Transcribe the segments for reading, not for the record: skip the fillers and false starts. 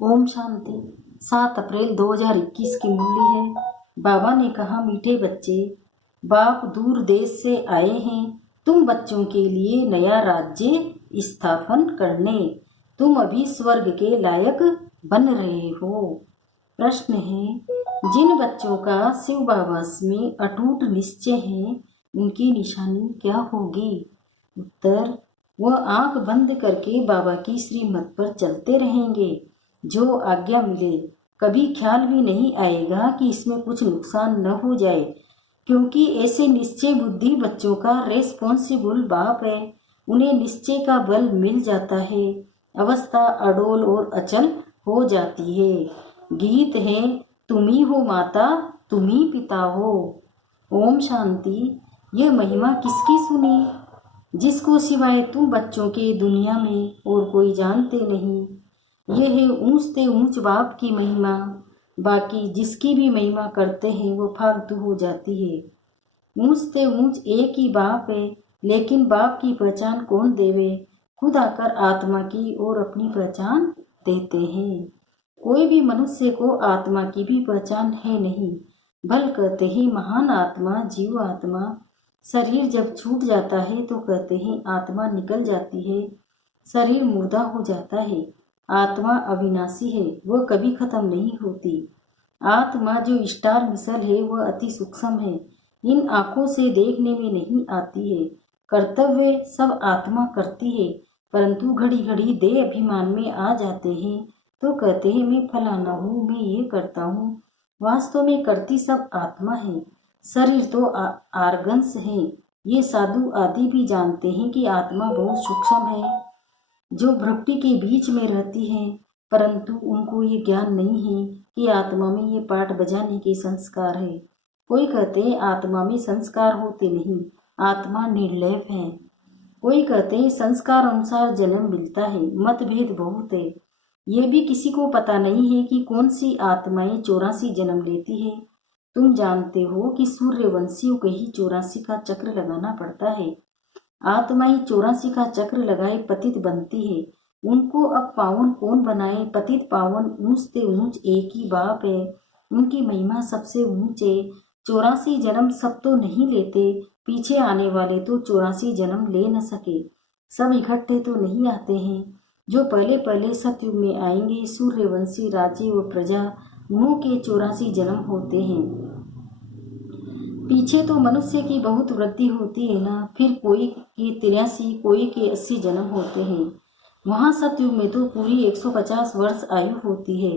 ओम शांति। 7 अप्रैल 2021 की मुरली है। बाबा ने कहा, मीठे बच्चे, बाप दूर देश से आए हैं तुम बच्चों के लिए नया राज्य स्थापन करने। तुम अभी स्वर्ग के लायक बन रहे हो। प्रश्न है, जिन बच्चों का शिव बाबा में अटूट निश्चय है उनकी निशानी क्या होगी? उत्तर, वह आंख बंद करके बाबा की श्रीमत पर चलते रहेंगे। जो आज्ञा मिले कभी ख्याल भी नहीं आएगा कि इसमें कुछ नुकसान न हो जाए, क्योंकि ऐसे निश्चय बुद्धि बच्चों का रेस्पॉन्सिबल बाप है। उन्हें निश्चय का बल मिल जाता है, अवस्था अडोल और अचल हो जाती है। गीत है, तुम ही हो माता तुम ही पिता हो। ओम शांति। ये महिमा किसकी सुनी, जिसको सिवाय तुम बच्चों के दुनिया में और कोई जानते नहीं। ये है ऊंच से ऊंच बाप की महिमा। बाकी जिसकी भी महिमा करते हैं वो फालतू हो जाती है। ऊंच से ऊंच एक ही बाप है, लेकिन बाप की पहचान कौन देवे? खुद आकर आत्मा की और अपनी पहचान देते हैं। कोई भी मनुष्य को आत्मा की भी पहचान है नहीं। भल कहते हैं महान आत्मा, जीव आत्मा। शरीर जब छूट जाता है तो कहते हैं आत्मा निकल जाती है। शरीर मुर्दा हो जाता है। आत्मा अविनाशी है, वह कभी खत्म नहीं होती। आत्मा जो स्टार मिसल है वह अति सूक्ष्म है, इन आंखों से देखने में नहीं आती है। कर्तव्य सब आत्मा करती है, परंतु घड़ी घड़ी देह अभिमान में आ जाते हैं तो कहते हैं मैं फलाना हूँ, मैं ये करता हूँ। वास्तव में करती सब आत्मा है। शरीर तो आर्गन्स है। ये साधु आदि भी जानते हैं कि आत्मा बहुत सूक्ष्म है, जो भ्रकुटी के बीच में रहती है, परंतु उनको ये ज्ञान नहीं है कि आत्मा में ये पाठ बजाने के संस्कार है। कोई कहते हैं आत्मा में संस्कार होते नहीं, आत्मा निर्लेप है। कोई कहते हैं संस्कार अनुसार जन्म मिलता है। मतभेद बहुत है। ये भी किसी को पता नहीं है कि कौन सी आत्माएं 84 जन्म लेती है। तुम जानते हो कि सूर्यवंशियों को ही 84 का चक्र लगाना पड़ता है। आत्माएं 84 का चक्र लगाए पतित बनती है। उनको अब पावन कौन बनाए? पतित पावन ऊंच से ऊंच एक ही बाप है। उनकी महिमा सबसे ऊंच है। 84 जन्म सब तो नहीं लेते, पीछे आने वाले तो 84 जन्म ले न सके। सब इकट्ठे तो नहीं आते हैं। जो पहले पहले सतयुग में आएंगे, सूर्यवंशी राजे व प्रजा, उन्हों के 84 जन्म होते हैं। पीछे तो मनुष्य की बहुत वृद्धि होती है ना, फिर कोई के 83, कोई के 80 जन्म होते हैं। वहाँ सतयुग में तो पूरी 150 वर्ष आयु होती है।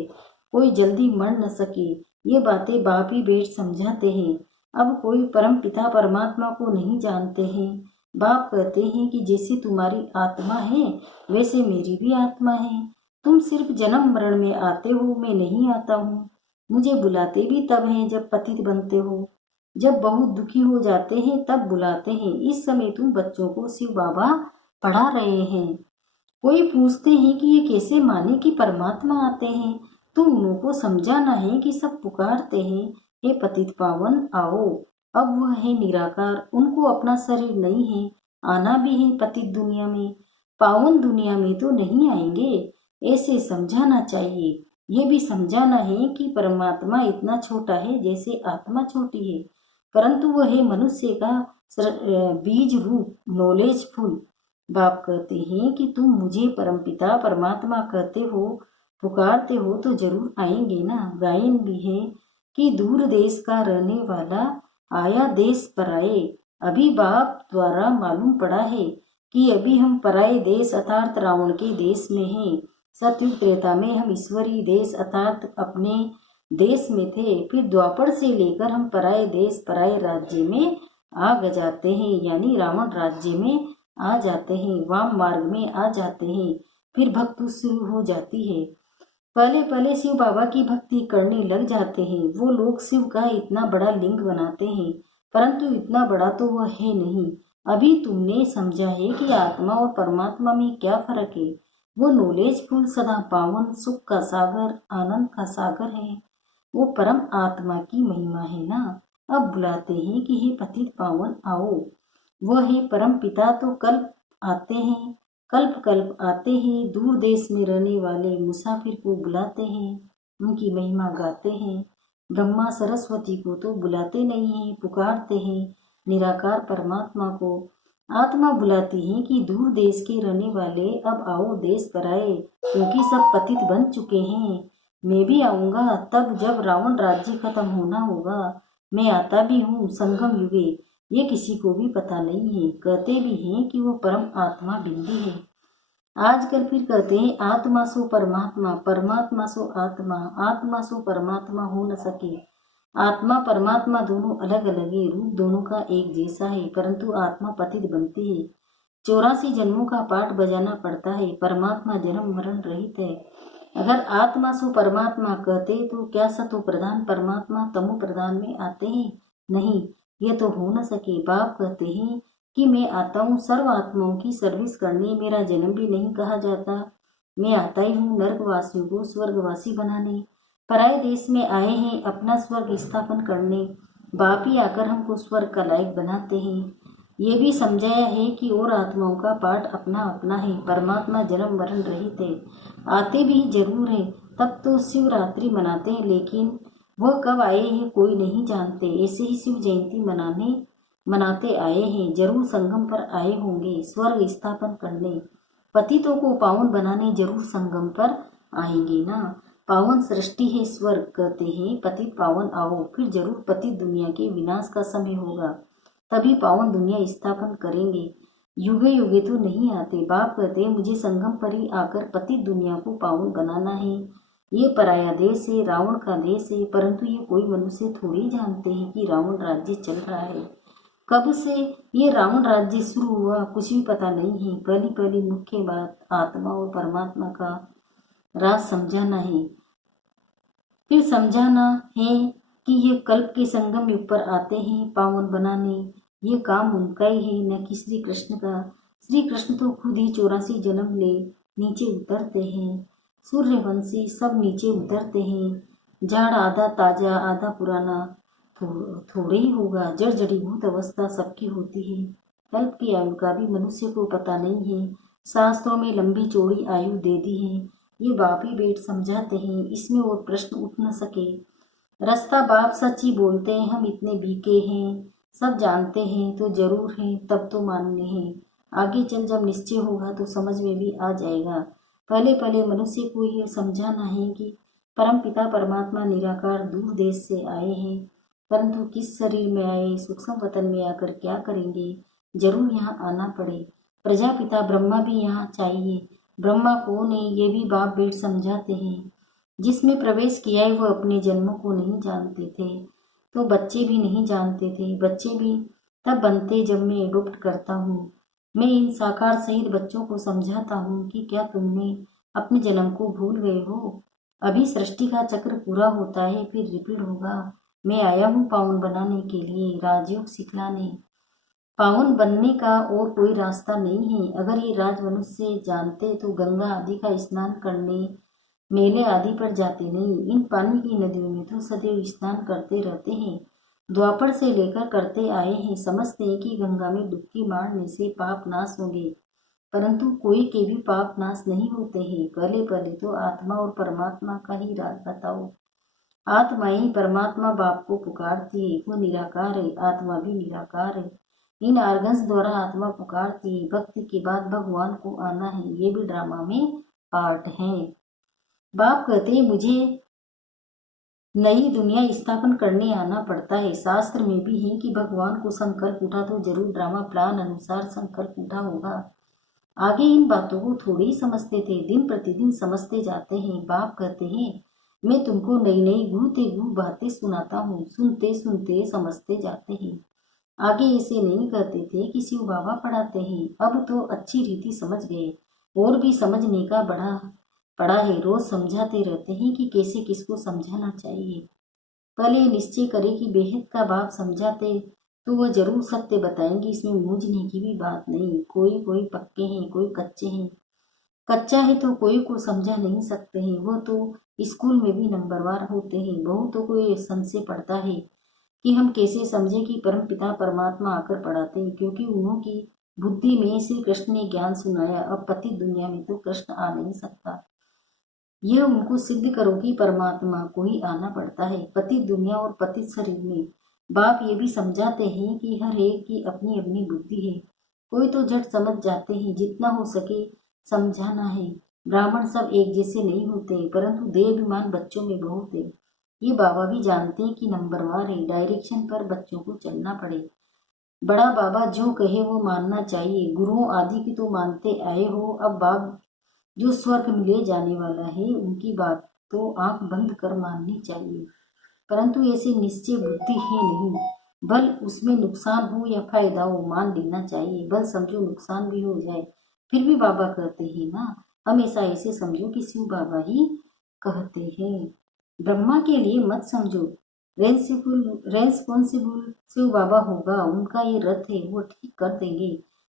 कोई जल्दी मर न सके। ये बातें बाप ही बेट समझाते हैं। अब कोई परम पिता परमात्मा को नहीं जानते हैं। बाप कहते हैं कि जैसे तुम्हारी आत्मा है वैसे मेरी भी आत्मा है। तुम सिर्फ जन्म मरण में आते हो, मैं नहीं आता हूँ। मुझे बुलाते भी तब हैं जब पतित बनते हो, जब बहुत दुखी हो जाते हैं तब बुलाते हैं। इस समय तुम बच्चों को शिव बाबा पढ़ा रहे हैं। कोई पूछते हैं कि ये कैसे माने कि परमात्मा आते हैं, तो उनको समझाना है कि सब पुकारते हैं, हे पतित पावन आओ। अब वह है निराकार, उनको अपना शरीर नहीं है, आना भी है पतित दुनिया में, पावन दुनिया में तो नहीं आएंगे। ऐसे समझाना चाहिए। ये भी समझाना है कि परमात्मा इतना छोटा है जैसे आत्मा छोटी है, परंतु वह है मनुष्य का बीज रूप, नॉलेजफुल। बाप कहते हैं कि तुम मुझे परमपिता परमात्मा कहते हो, पुकारते हो तो जरूर आएंगे ना। गायन भी है कि दूर देश का रहने वाला आया देश पराए। अभी बाप द्वारा मालूम पड़ा है कि अभी हम पराए देश अर्थात रावण के देश में हैं। सतयुग त्रेता में हम ईश्वरीय देश अर्थात अपने देश में थे। फिर द्वापर से लेकर हम पराए देश पराए राज्य में आ जाते हैं, यानी रावण राज्य में आ जाते हैं, वाम मार्ग में आ जाते हैं। फिर भक्ति शुरू हो जाती है। पहले पहले शिव बाबा की भक्ति करने लग जाते हैं। वो लोग शिव का इतना बड़ा लिंग बनाते हैं, परंतु इतना बड़ा तो वह है नहीं। अभी तुमने समझा है कि आत्मा और परमात्मा में क्या फर्क है। वो नॉलेजफुल, सदा पावन, सुख का सागर, आनंद का सागर है। वो परम आत्मा की महिमा है ना। अब बुलाते हैं कि हे पतित पावन आओ। वह है परम पिता, तो कल आते हैं, कल्प कल्प आते हैं, दूर देश में रहने वाले मुसाफिर को बुलाते हैं, उनकी महिमा गाते हैं। ब्रह्मा सरस्वती को तो बुलाते नहीं हैं, पुकारते हैं निराकार परमात्मा को। आत्मा बुलाती है कि दूर देश के रहने वाले अब आओ देश पर आए, क्योंकि सब पतित बन चुके हैं। मैं भी आऊंगा तब जब रावण राज्य खत्म होना होगा। मैं आता भी हूँ संगम युगे, ये किसी को भी पता नहीं है। कहते भी हैं कि वो परम आत्मा बिंदी है। आजकल फिर कहते हैं आत्मा सो परमात्मा, परमात्मा सो आत्मा, आत्मा सो परमात्मा हो न सके। आत्मा परमात्मा दोनों अलग अलग है, रूप दोनों का एक जैसा है, परंतु आत्मा पतित बनती है। 84 जन्मों का पाठ बजाना पड़ता है। परमात्मा जन्म मरण रहित है। अगर आत्मा सो परमात्मा कहते तो क्या सतो प्रधान परमात्मा तमो प्रधान में आते हैं? नहीं, ये तो हो न सके। बाप कहते हैं कि मैं आता हूँ सर्व आत्माओं की सर्विस करने, मेरा जन्म भी नहीं कहा जाता। मैं आता ही हूँ नर्कवासियों को स्वर्गवासी बनाने। पराये देश में आए हैं अपना स्वर्ग स्थापन करने। बाप ही आकर हमको स्वर्ग का लायक बनाते हैं। ये भी समझाया है कि और आत्माओं का पाठ अपना अपना है। परमात्मा जन्म मरण रहित है, आते भी जरूर है। तब तो शिवरात्रि मनाते हैं, लेकिन वह कब आए हैं कोई नहीं जानते। ऐसे ही शिव जयंती मनाते आए हैं, जरूर संगम पर आए होंगे स्वर्ग स्थापन करने। पतितों को पावन बनाने जरूर संगम पर आएंगे ना। पावन सृष्टि है स्वर्ग, कहते हैं पतित पावन आओ। फिर जरूर पतित दुनिया के विनाश का समय होगा, तभी पावन दुनिया स्थापन करेंगे। युगे युगे तो नहीं आते। बाप कहते मुझे संगम पर ही आकर पतित दुनिया को पावन बनाना है। ये पराया देश है, रावण का देश है, परंतु ये कोई मनुष्य थोड़ी जानते हैं कि रावण राज्य चल रहा है। कब से ये रावण राज्य शुरू हुआ कुछ भी पता नहीं है। पहली पहली मुख्य बात आत्मा और परमात्मा का राज समझाना है। फिर समझाना है कि ये कल्प के संगम युग पर आते हैं पावन बनाने। ये काम उनका ही है, न कि श्री कृष्ण का। श्री कृष्ण तो खुद ही 84 जन्म ले नीचे उतरते हैं। सूर्यवंशी सब नीचे उतरते हैं। झाड़ आधा ताजा आधा पुराना थोड़े ही होगा। जड़ जड़ीभूत अवस्था सबकी होती है। कल्प की आयु का भी मनुष्य को पता नहीं है। शास्त्रों में लंबी चौड़ी आयु दे दी है। ये बाप ही बेट समझाते हैं, इसमें और प्रश्न उठ न सके। रास्ता बाप सच ही बोलते हैं, हम इतने बीके हैं, सब जानते हैं तो जरूर हैं, तब तो मानने हैं। आगे चल जब निश्चय होगा तो समझ में भी आ जाएगा। पहले पहले मनुष्य को ये समझाना है कि परम पिता परमात्मा निराकार दूर देश से आए हैं, परंतु किस शरीर में आए, सूक्ष्म वतन में आकर क्या करेंगे, जरूर यहाँ आना पड़े। प्रजापिता ब्रह्मा भी यहाँ चाहिए। ब्रह्मा कौन है ये भी बाप बेट समझाते हैं। जिसमें प्रवेश किया है वह अपने जन्मों को नहीं जानते थे, तो बच्चे भी नहीं जानते थे। बच्चे भी तब बनते जब मैं एडोप्ट करता हूँ। मैं इन साकार सहित बच्चों को समझाता हूँ कि क्या तुमने अपने जन्म को भूल गए हो। अभी सृष्टि का चक्र पूरा होता है, फिर रिपीट होगा। मैं आया हूँ पावन बनाने के लिए, राजयोग सिखलाने। पावन बनने का और कोई रास्ता नहीं है। अगर ये राज मनुष्य जानते तो गंगा आदि का स्नान करने मेले आदि पर जाते नहीं। इन पानी की नदियों में तो सदैव स्नान करते रहते हैं। द्वापर से लेकर करते आए हैं। समझते हैं कि गंगा में डुबकी मारने से पाप नाश होंगे, परंतु कोई के भी पाप नाश नहीं होते हैं। पहले पहले तो आत्मा और परमात्मा का ही राज बताओ। आत्मा ही परमात्मा बाप को पुकारती है, वो निराकार है, आत्मा भी निराकार है। इन आर्गन्स द्वारा आत्मा पुकारती है। भक्ति के बाद भगवान को आना है, ये भी ड्रामा में पार्ट है। बाप कहते हैं मुझे नई दुनिया स्थापन करने आना पड़ता है। शास्त्र में भी है कि भगवान को संकल्प उठा तो जरूर ड्रामा प्लान अनुसार संकल्प उठा होगा। आगे इन बातों को थोड़े ही समझते थे, दिन प्रतिदिन समझते जाते हैं। बाप कहते हैं मैं तुमको नई नई गूढ़ गूढ़ बातें सुनाता हूँ, सुनते सुनते समझते जाते हैं। आगे ऐसे नहीं कहते थे कि शिव बाबा पढ़ाते हैं, अब तो अच्छी रीति समझ गए। और भी समझने का पड़ा है। रोज समझाते रहते हैं कि कैसे किसको समझाना चाहिए। पहले निश्चय करे कि बेहद का बाप समझाते तो वह जरूर सत्य बताएंगे, इसमें मूझने की भी बात नहीं। कोई कोई पक्के हैं, कोई कच्चे हैं। कच्चा है तो कोई को समझा नहीं सकते हैं, वो तो स्कूल में भी नंबरवार होते हैं। बहुतों को ये संशय पड़ता है कि हम कैसे समझे कि परम पिता परमात्मा आकर पढ़ाते हैं, क्योंकि उन्हों की बुद्धि में श्री कृष्ण ने ज्ञान सुनाया। अब पति दुनिया में तो कृष्ण आ नहीं सकता, यह उनको सिद्ध करो कि परमात्मा को ही आना पड़ता है। पति दुनिया और पति शरीर में बाप ये भी समझाते हैं कि हर एक की अपनी अपनी बुद्धि है। कोई तो झट समझ जाते हैं, जितना हो सके समझाना है। ब्राह्मण सब एक जैसे नहीं होते, परंतु देहाभिमान बच्चों में बहुत है। ये बाबा भी जानते हैं कि नंबरवार है, डायरेक्शन पर बच्चों को चलना पड़े। बड़ा बाबा जो कहे वो मानना चाहिए। गुरुओं आदि की तो मानते आए हो, अब बाप जो स्वर्ग में ले जाने वाला है उनकी बात तो आंख बंद कर माननी चाहिए। परंतु ऐसे निश्चय बुद्धि है नहीं, बल उसमें नुकसान हो या फायदा हो मान लेना चाहिए। बल समझो नुकसान भी हो जाए फिर भी बाबा कहते हैं ना, हमेशा ऐसे समझो कि शिव बाबा ही कहते हैं। ब्रह्मा के लिए मत समझो, रेस्पॉन्सिबल शिव बाबा होगा, उनका ये रथ है, वो ठीक कर देंगे।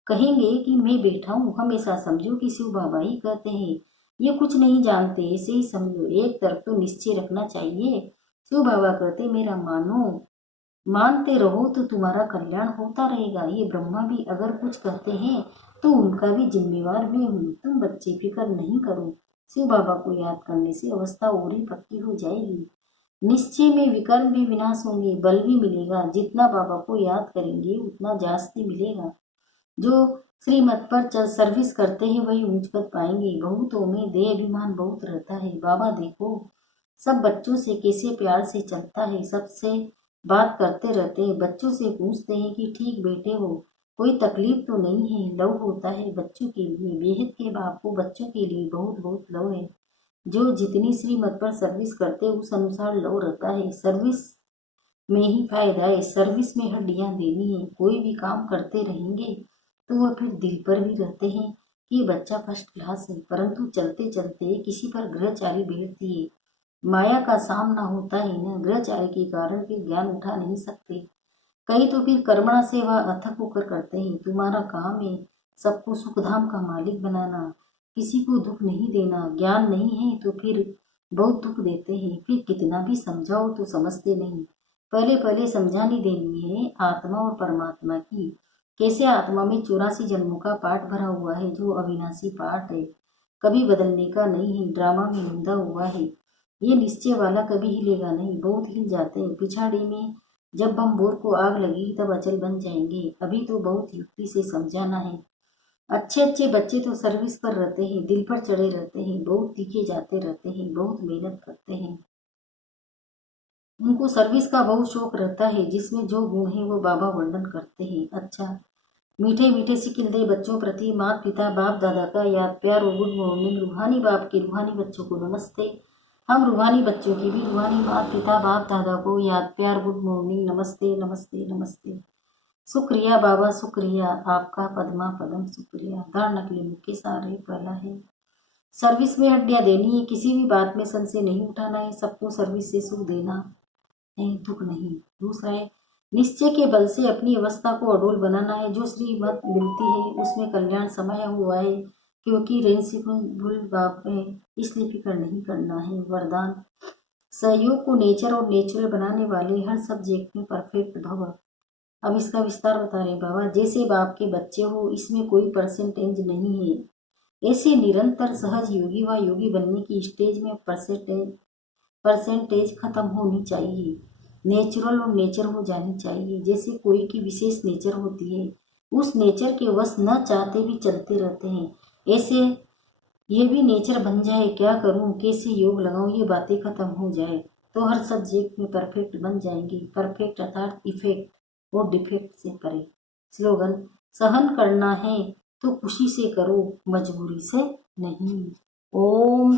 कहेंगे कि मैं बैठा हूँ, हमेशा समझो कि शिव बाबा ही कहते हैं। ये कुछ नहीं जानते, ऐसे ही समझो। एक तरफ तो निश्चय रखना चाहिए, शिव बाबा कहते मेरा मानो, मानते रहो तो तुम्हारा कल्याण होता रहेगा। ये ब्रह्मा भी अगर कुछ कहते हैं तो उनका भी जिम्मेवार मैं हूँ। तुम बच्चे फिक्र नहीं करो, शिव बाबा को याद करने से अवस्था और ही पक्की हो जाएगी। निश्चय में विकर्म भी विनाश होंगे, बल भी मिलेगा। जितना बाबा को याद करेंगे उतना जास्ती मिलेगा। जो श्रीमत पर चल सर्विस करते हैं वही ऊंच पद पाएंगे। बहुतों में देह अभिमान बहुत रहता है। बाबा देखो सब बच्चों से कैसे प्यार से चलता है, सबसे बात करते रहते हैं। बच्चों से पूछते हैं कि ठीक बेटे हो, कोई तकलीफ तो नहीं है। लव होता है बच्चों के लिए, बेहद के बाप को बच्चों के लिए बहुत बहुत लव है। जो जितनी श्रीमत पर सर्विस करते उस अनुसार लव रहता है। सर्विस में ही फायदा है, सर्विस में हड्डियां देनी है। कोई भी काम करते रहेंगे तो वह फिर दिल पर भी रहते हैं कि बच्चा फर्स्ट क्लास है, परंतु चलते चलते किसी पर ग्रहचारी बैठती है। माया का सामना होता है न, ग्रहचारी के कारण फिर ज्ञान उठा नहीं सकते। कई तो फिर कर्मणा सेवा अथक होकर करते हैं। तुम्हारा काम है सबको सुखधाम का मालिक बनाना, किसी को दुख नहीं देना। ज्ञान नहीं है तो फिर बहुत दुख देते हैं, फिर कितना भी समझाओ तो समझते नहीं। पहले पहले समझानी देनी है आत्मा और परमात्मा की। कैसे आत्मा में 84 जन्मों का पाठ भरा हुआ है, जो अविनाशी पाठ है, कभी बदलने का नहीं है। ड्रामा में निंदा हुआ है, ये निश्चय वाला कभी हिलेगा नहीं। बहुत हिल जाते हैं पिछाड़ी में, जब बम बोर को आग लगी तब अचल बन जाएंगे। अभी तो बहुत युक्ति से समझाना है। अच्छे अच्छे बच्चे तो सर्विस पर रहते हैं, दिल पर चढ़े रहते हैं, बहुत तीखे जाते रहते हैं, बहुत मेहनत करते हैं। उनको सर्विस का बहुत शौक रहता है, जिसमें जो गुण है वो बाबा वर्णन करते हैं। अच्छा, मीठे मीठे सिकिल दे बच्चों प्रति माता पिता बाप दादा का याद प्यार और गुड मॉर्निंग। रूहानी बाप के रूहानी बच्चों को नमस्ते। हम रूहानी बच्चों की भी रूहानी माता पिता बाप दादा को याद प्यार गुड मॉर्निंग, नमस्ते नमस्ते नमस्ते। शुक्रिया बाबा शुक्रिया, आपका पद्मा पदम शुक्रिया। धारणा के लिए मुख्य सार है, पहला है सर्विस में हड्डियां देनी है, किसी भी बात में संशय नहीं उठाना है, सबको सर्विस से सुख देना है, दुख नहीं। दूसरा है निश्चय के बल से अपनी अवस्था को अडोल बनाना है। जो श्रीमत मिलती है उसमें कल्याण समाया हुआ है, क्योंकि रेंसिबल बाप है, इसलिए फिक्र नहीं करना है। वरदान सहयोग को नेचर और नेचुरल बनाने वाले हर सब्जेक्ट में परफेक्ट भव। अब इसका विस्तार बता रहे बाबा। जैसे बाप के बच्चे हो, इसमें कोई परसेंटेज नहीं है। ऐसे निरंतर सहज योगी व योगी बनने की स्टेज में परसेंटेज खत्म होनी चाहिए, नेचुरल और नेचर हो जानी चाहिए। जैसे कोई की विशेष नेचर होती है, उस नेचर के वश न चाहते भी चलते रहते हैं, ऐसे ये भी नेचर बन जाए। क्या करूं, कैसे योग लगाऊं, ये बातें खत्म हो जाए तो हर सब्जेक्ट में परफेक्ट बन जाएंगे। परफेक्ट अर्थात इफेक्ट और डिफेक्ट से परे। स्लोगन सहन करना है तो खुशी से करो, मजबूरी से नहीं। ओम